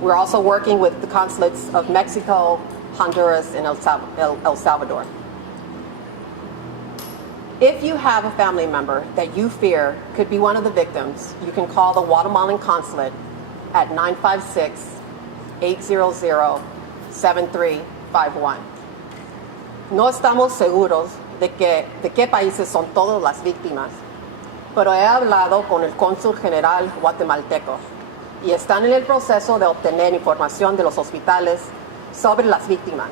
We're also working with the consulates of Mexico, Honduras, and El Salvador. If you have a family member that you fear could be one of the victims, you can call the Guatemalan Consulate at 956-800-7351. No estamos seguros de qué países son todas las víctimas, pero he hablado con el cónsul general guatemalteco y están en el proceso de obtener información de los hospitales sobre las víctimas.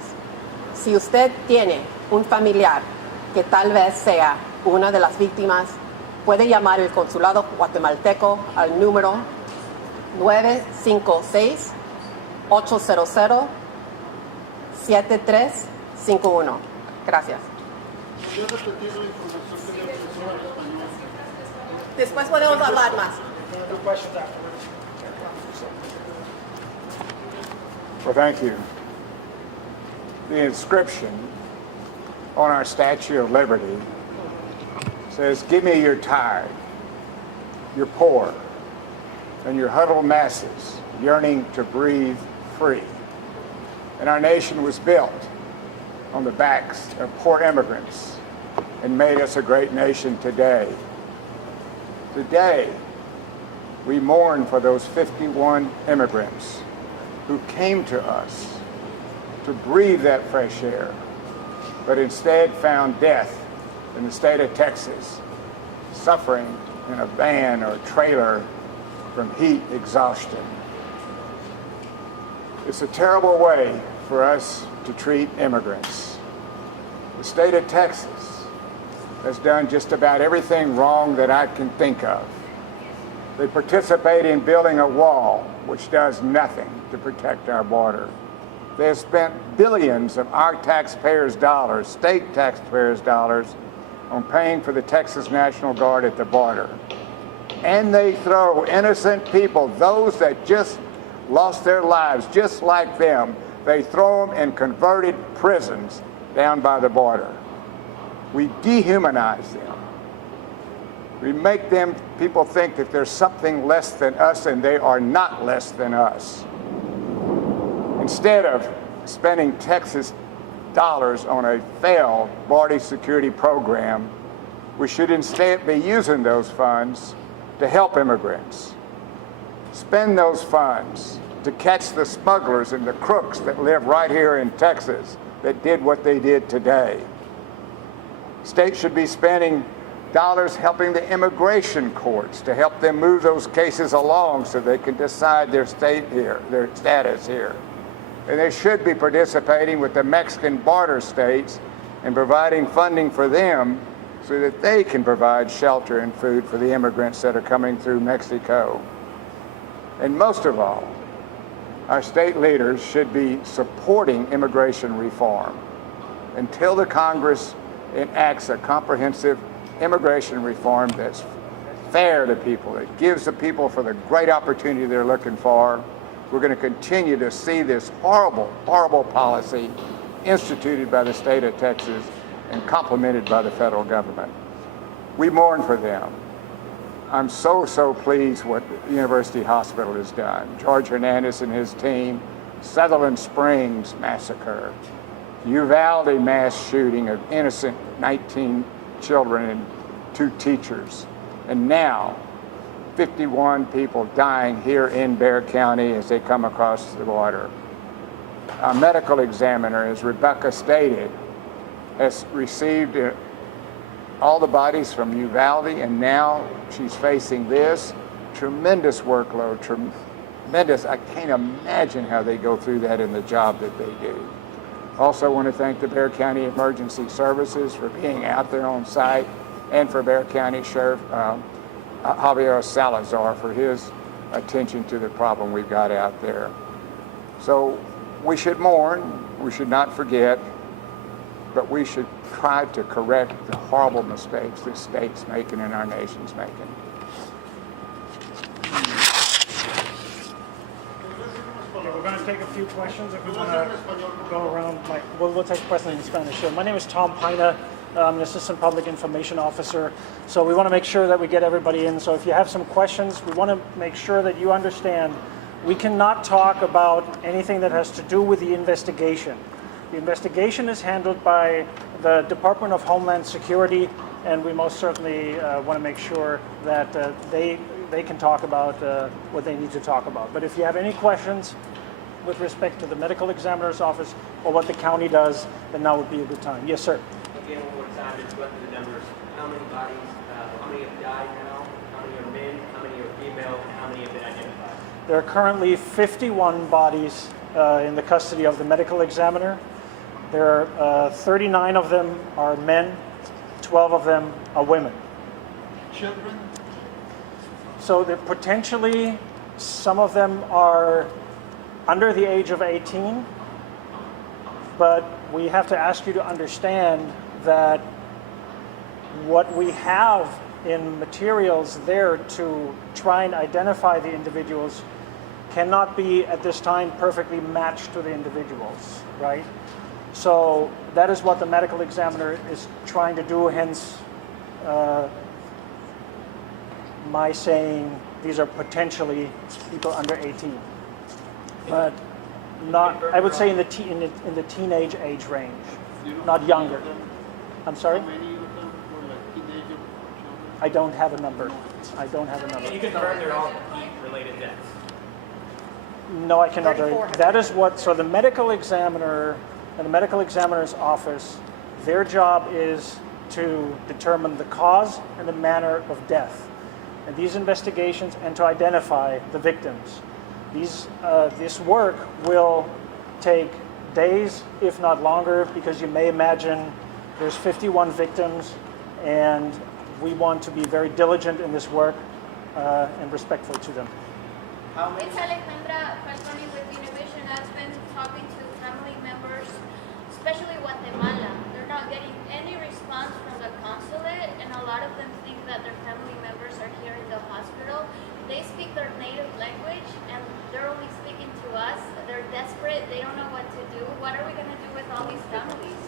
Si usted tiene un familiar que tal vez sea una de las víctimas, puede llamar al consulado guatemalteco al número 956-800-7351. Gracias. Después podemos hablar más. Well, thank you. The inscription on our Statue of Liberty says, "Give me your tired, your poor, and your huddled masses yearning to breathe free." And our nation was built on the backs of poor immigrants and made us a great nation today. Today, we mourn for those 51 immigrants who came to us to breathe that fresh air, but instead found death in the state of Texas, suffering in a van or trailer from heat exhaustion. It's a terrible way for us to treat immigrants. The state of Texas has done just about everything wrong that I can think of. They participate in building a wall, which does nothing to protect our border. They have spent billions of our taxpayers' dollars, state taxpayers' dollars, on paying for the Texas National Guard at the border. And they throw innocent people, those that just lost their lives, just like them, they throw them in converted prisons down by the border. We dehumanize them. We make them, people think that there's something less than us, and they are not less than us. Instead of spending Texas dollars on a failed border security program, we should instead be using those funds to help immigrants. Spend those funds to catch the smugglers and the crooks that live right here in Texas that did what they did today. States should be spending dollars helping the immigration courts to help them move those cases along so they can decide their state here, their status here. And they should be participating with the Mexican border states and providing funding for them so that they can provide shelter and food for the immigrants that are coming through Mexico. And most of all, our state leaders should be supporting immigration reform until the Congress enacts a comprehensive immigration reform that's fair to people, that gives the people for the great opportunity they're looking for. We're going to continue to see this horrible, horrible policy instituted by the state of Texas and complemented by the federal government. We mourn for them. I'm so pleased what the University Hospital has done. George Hernandez and his team, Sutherland Springs massacre, Uvalde mass shooting of innocent 19 children and 2 teachers, and now 51 people dying here in Bexar County as they come across the border. Our medical examiner, as Rebecca stated, has received all the bodies from Uvalde, and now she's facing this tremendous workload, tremendous. I can't imagine how they go through that in the job that they do. Also want to thank the Bexar County Emergency Services for being out there on site, and for Bexar County Sheriff Javier Salazar for his attention to the problem we've got out there. So we should mourn, we should not forget, but we should try to correct the horrible mistakes this state's making and our nation's making. We're going to take a few questions if we want to go around. We'll take questions in Spanish. So my name is Tom Pina. I'm an Assistant Public Information Officer. So we want to make sure that we get everybody in. So if you have some questions, we want to make sure that you understand We cannot talk about anything that has to do with the investigation. The investigation is handled by the Department of Homeland Security, and we most certainly want to make sure that they can talk about what they need to talk about. But if you have any questions with respect to the medical examiner's office or what the county does, then now would be a good time. Yes, sir. Again, one more time, just run through the numbers. How many bodies, how many have died now? How many are men? How many are female? And how many have been identified? There are currently 51 bodies in the custody of the medical examiner. There are 39 of them are men, 12 of them are women. Children? So that potentially some of them are under the age of 18, but we have to ask you to understand that what we have in materials there to try and identify the individuals cannot be at this time perfectly matched to the individuals, right? So that is what the medical examiner is trying to do, hence my saying these are potentially people under 18. But not, I would say in the teenage age range, not younger. I'm sorry? How many of them were like teenagers? Children? I don't have a number. I don't have a Can you number. confirm they're all heat-related deaths? No, I cannot. 34. That is what, so the medical examiner and the medical examiner's office, their job is to determine the cause and the manner of death. And these investigations and to identify the victims. This work will take days, if not longer, because you may imagine there's 51 victims, and we want to be very diligent in this work and respectful to them. It's Alejandra Falconi with Univision. I've been talking to family members, especially Guatemala. They're not getting any response from the consulate, and a lot of them think that their family members are here in the hospital. They speak their native language, and they're only speaking to us. They're desperate. They don't know what to do. What are we going to do with all these families?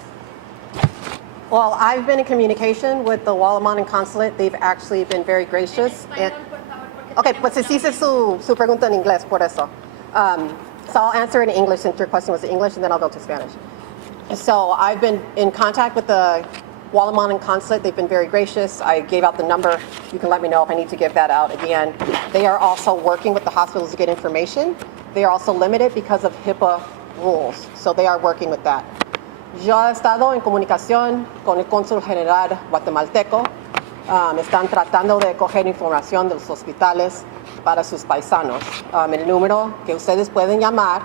Well, I've been in communication with the Guatemalan Consulate. They've actually been very gracious. En español, por favor, porque Okay, tenemos pues hice familias. su pregunta en inglés, por eso. So I'll answer in English since your question was in English, and then I'll go to Spanish. So I've been in contact with the Guatemalan Consulate. They've been very gracious. I gave out the number. You can let me know if I need to give that out again. They are also working with the hospitals to get information. They are also limited because of HIPAA rules. So they are working with that. Yo he estado en comunicación con el cónsul general guatemalteco. Están tratando de coger información de los hospitales para sus paisanos. El número que ustedes pueden llamar,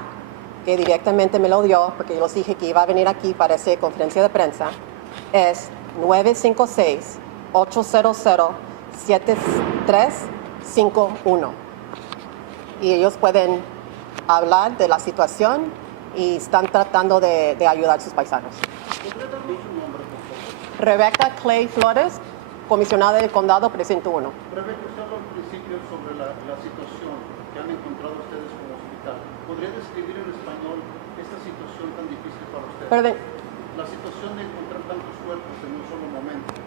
que directamente me lo dio, porque yo les dije que iba a venir aquí para hacer conferencia de prensa, es 956-800-7351. Y ellos pueden hablar de la situación y están tratando de ayudar a sus paisanos. ¿Podría darnos su nombre, por favor? Rebecca Clay Flores, comisionada del condado, precinto 1. Rebeca, usted habló al principio sobre la situación que han encontrado ustedes como hospital. ¿Podría describir en español esta situación tan difícil para ustedes? Perdón. La situación de encontrar tantos cuerpos en un solo momento,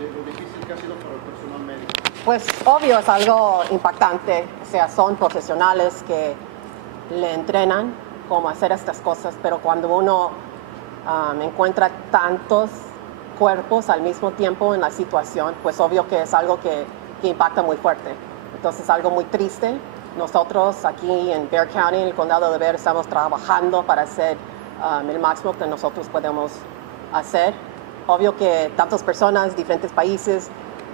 de lo difícil que ha sido para el personal médico. Pues obvio es algo impactante, o sea, son profesionales que le entrenan cómo hacer estas cosas, pero cuando uno encuentra tantos cuerpos al mismo tiempo en la situación, pues obvio que es algo que impacta muy fuerte. Entonces es algo muy triste. Nosotros aquí en Bexar County, en el condado de Bexar, estamos trabajando para hacer el máximo que nosotros podemos hacer. Obvio que tantas personas, diferentes países,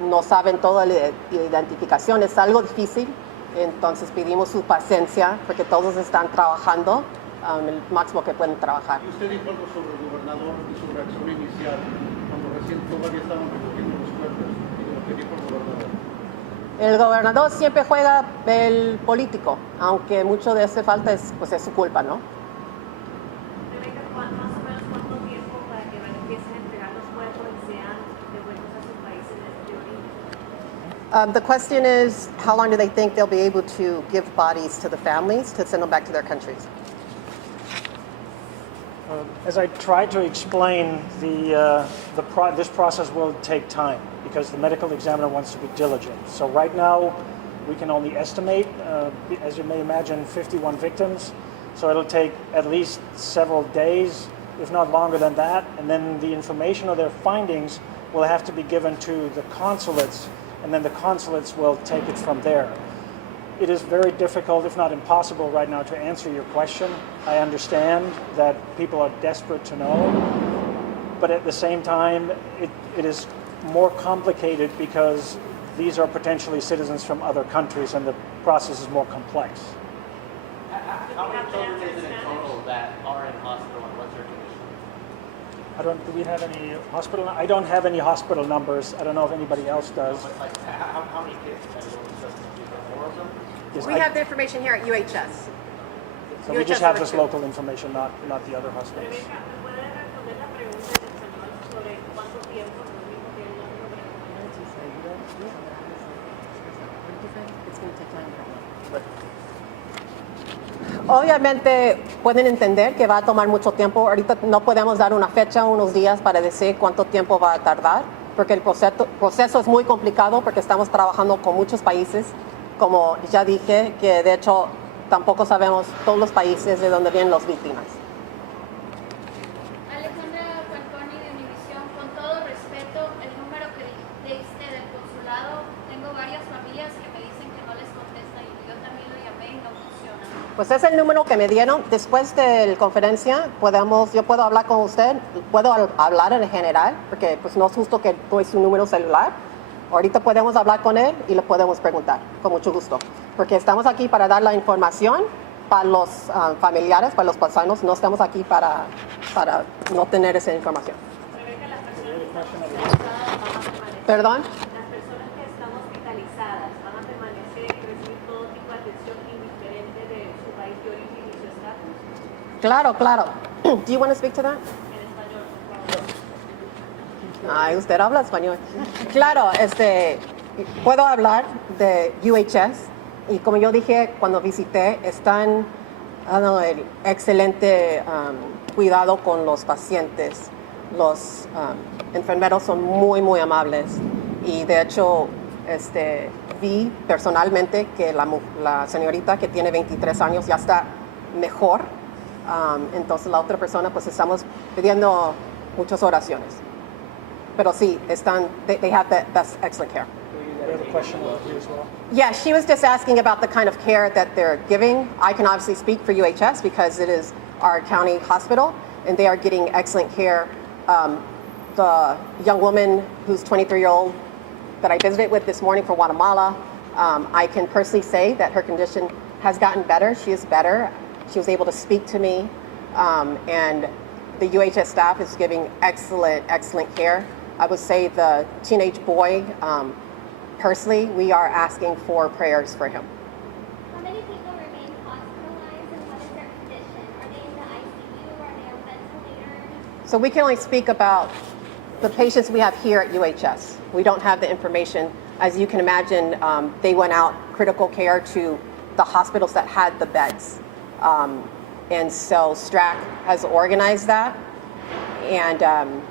no saben toda la identificación, es algo difícil, entonces pedimos su paciencia porque todos están trabajando el máximo que pueden trabajar. Y usted dijo algo sobre el gobernador y su reacción inicial, cuando recién todavía estaban recogiendo los cuerpos, y de lo que dijo el gobernador. El gobernador siempre juega el político, aunque mucho de ese falta es su culpa, ¿no? Rebeca, más o menos cuánto tiempo para que empiecen a entregar los cuerpos y sean devueltos a sus países de origen? The question is, how long do they think they'll be able to give bodies to the families to send them back to their countries? As I tried to explain, this process will take time because the medical examiner wants to be diligent. So right now, we can only estimate, as you may imagine, 51 victims. So it'll take at least several days, if not longer than that. And then the information of their findings will have to be given to the consulates, and then the consulates will take it from there. It is very difficult, if not impossible right now, to answer your question. I understand that people are desperate to know, but at the same time, it is more complicated because these are potentially citizens from other countries and the process is more complex. How many children is it in total that are in hospital and what's their condition? Do we have any hospital? I don't have any hospital numbers. I don't know if anybody else does. But like, how many kids? More of them? Yes, We have the information here at UHS. so we just have this local information, not the other hospitals. Rebeca, ¿me puede responder la pregunta en español sobre cuánto tiempo lo mismo que el otro Obviamente pueden entender que va a tomar mucho tiempo. Ahorita no podemos dar una fecha, unos días para decir cuánto tiempo va a tardar, porque el proceso es muy complicado porque estamos trabajando con muchos países. Como ya dije, que de hecho tampoco sabemos todos los países de donde vienen las víctimas. Alejandra Falconi de Univisión, con todo respeto, el número que diste del consulado, tengo varias familias que me dicen que no les contesta y yo también lo llamé y no funciona. Pues es el número que me dieron. Después de la conferencia, yo puedo hablar con usted, puedo hablar en general, porque pues no es justo que doy su número celular. Ahorita podemos hablar con él y le podemos preguntar, con mucho gusto. Porque estamos aquí para dar la información para los familiares, para los paisanos. No estamos aquí para no tener esa información. Rebeca, las personas que están hospitalizadas van a permanecer. ¿Perdón? Las personas que están hospitalizadas van a permanecer y recibir todo tipo de atención indiferente de su país de origen y su estatus. Claro, claro. Do you want to speak to that? En español, por favor. Ay, usted habla español. Claro, puedo hablar de UHS y como yo dije cuando visité, están dando el excelente cuidado con los pacientes. Los enfermeros son muy, muy amables y de hecho vi personalmente que la señorita que tiene 23 años ya está mejor. Entonces la otra persona, pues estamos pidiendo muchas oraciones. Pero sí, they have that's excellent care. We have a question over here as well. Yeah, she was just asking about the kind of care that they're giving. I can obviously speak for UHS because it is our county hospital, and they are getting excellent care. The young woman who's 23-year-old that I visited with this morning from Guatemala, I can personally say that her condition has gotten better. She is better. She was able to speak to me, and the UHS staff is giving excellent care. I would say the teenage boy, personally, we are asking for prayers for him. How many people remain hospitalized and what is their condition? Are they in the ICU? Are they on ventilators? So we can only speak about the patients we have here at UHS. We don't have the information. As you can imagine, they went out critical care to the hospitals that had the beds. And so STRAC has organized that. And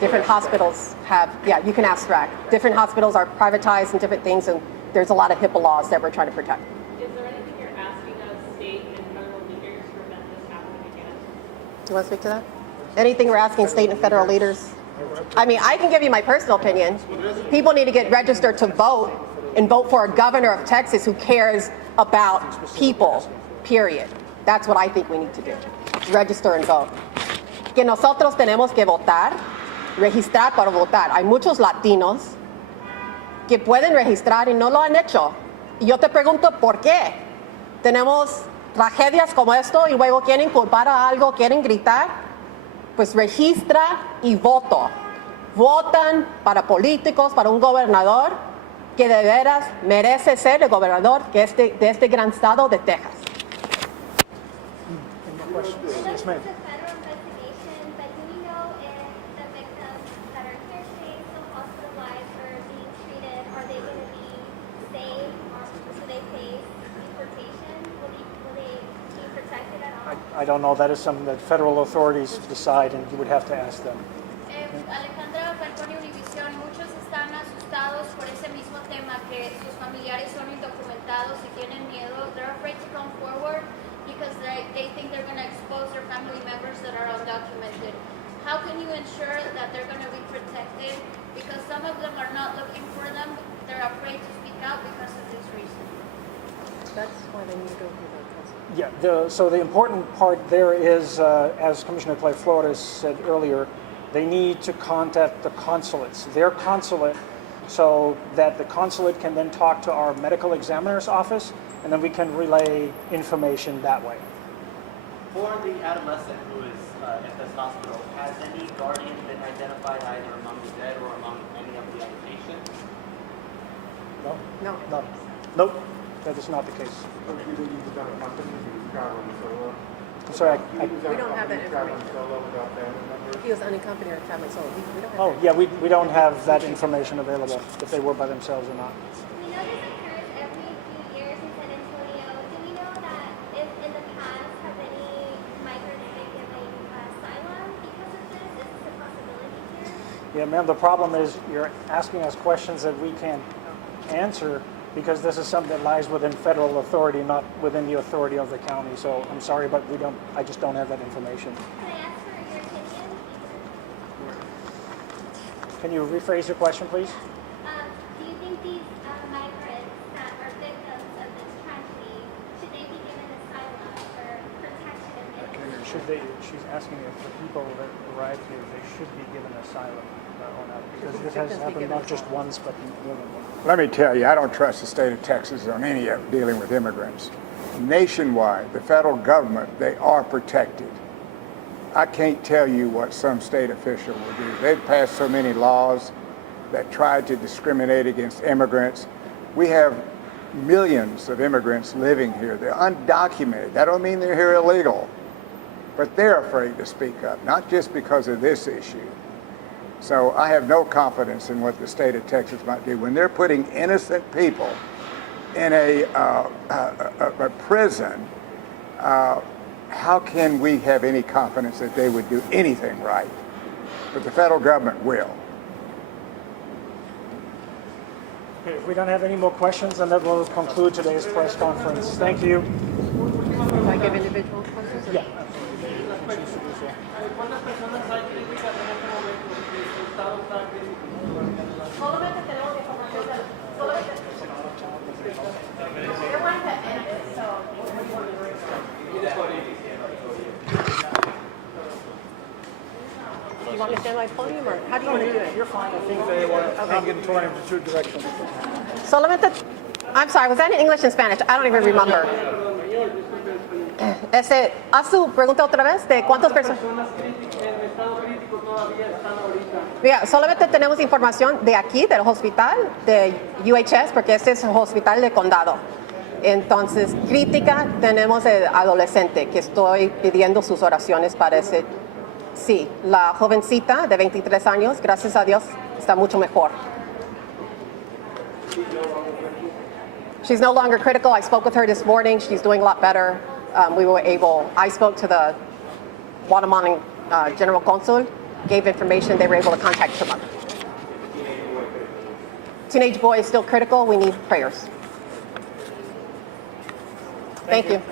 different hospitals have, you can ask STRAC. Different hospitals are privatized and different things, and there's a lot of HIPAA laws that we're trying to protect. Is there anything you're asking of state and federal leaders to prevent this happening again? Do you want to speak to that? Anything we're asking state and federal leaders? I mean, I can give you my personal opinion. People need to get registered to vote and vote for a governor of Texas who cares about people, period. That's what I think we need to do. Register and vote. Que nosotros tenemos que votar, registrar para votar. Hay muchos latinos que pueden registrar y no lo han hecho. Y yo te pregunto, ¿por qué? Tenemos tragedias como esto y luego quieren culpar a algo, quieren gritar. Pues registra y voto. Votan para políticos, para un gobernador que de veras merece ser el gobernador de este gran estado de Texas. Yes, ma'am. It's a federal investigation, but do we know if the victims that are here today, still hospitalized or being treated, are they going to be safe or do they face deportation? Will they be protected at all? I don't know. That is something that federal authorities decide, and you would have to ask them. Alejandra Falconi, Univisión, muchos están asustados por ese mismo tema, que sus familiares son indocumentados how can you ensure that they're going to be protected? Because some of them are not looking for them. They're afraid to speak out because of this reason. That's why they need to go through the consulate. Yeah, so the important part there is, as Commissioner Clay Flores said earlier, they need to contact the consulates, their consulate, so that the consulate can then talk to our medical examiner's office, and then we can relay information that way. For the adolescent who is at this hospital, has any guardian been identified either among the dead or among any of the other patients? No? No. No. Nope, that is not the case. I'm sorry, We don't have that information. He was unaccompanied or traveling solo. We don't have oh, yeah, we don't have that information available, if they were by themselves or not. We know this occurs every few years in San Antonio. Do we know that if in the past have any migrants been given asylum because of this? Is this a possibility here? Yeah, ma'am, the problem is you're asking us questions that we can't answer because this is something that lies within federal authority, not within the authority of the county. So I'm sorry, but I just don't have that information. Can I ask for your opinion? Can you rephrase your question, please? Do you think these migrants that are victims of this tragedy, should they be given asylum or protection? She's asking if the people that arrived here, they should be given asylum or not, because this has happened not just once, but more than once. Let me tell you, I don't trust the state of Texas on any of dealing with immigrants. Nationwide, the federal government, they are protected. I can't tell you what some state official will do. They've passed so many laws that try to discriminate against immigrants. We have millions of immigrants living here. They're undocumented. That don't mean they're here illegal, but they're afraid to speak up, not just because of this issue. So I have no confidence in what the state of Texas might do. When they're putting innocent people in a prison, how can we have any confidence that they would do anything right? But the federal government will. Okay, if we don't have any more questions, then that will conclude today's press conference. Thank you. Do I give individual questions? Yeah. ¿Cuántas personas hay críticas en este momento? Porque su estado está crítico. Solamente tenemos información de solamente. They're wanting to end it, so. You want me to stand by the podium or how do you want to do it? You're fine. I think they were hanging torn into two directions. Solamente, I'm sorry, was that in English and Spanish? I don't even remember. Haz su pregunta otra vez de cuántas personas. Mira, solamente tenemos información de aquí, del hospital, de UHS, porque este es el hospital de condado. Entonces, crítica, tenemos el adolescente, que estoy pidiendo sus oraciones para ese. Sí, la jovencita de 23 años, gracias a Dios, está mucho mejor. She's no longer critical. I spoke with her this morning. She's doing a lot better. I spoke to the Guatemalan General Consul, gave information. They were able to contact her mother. Teenage boy is still critical. We need prayers. Thank you.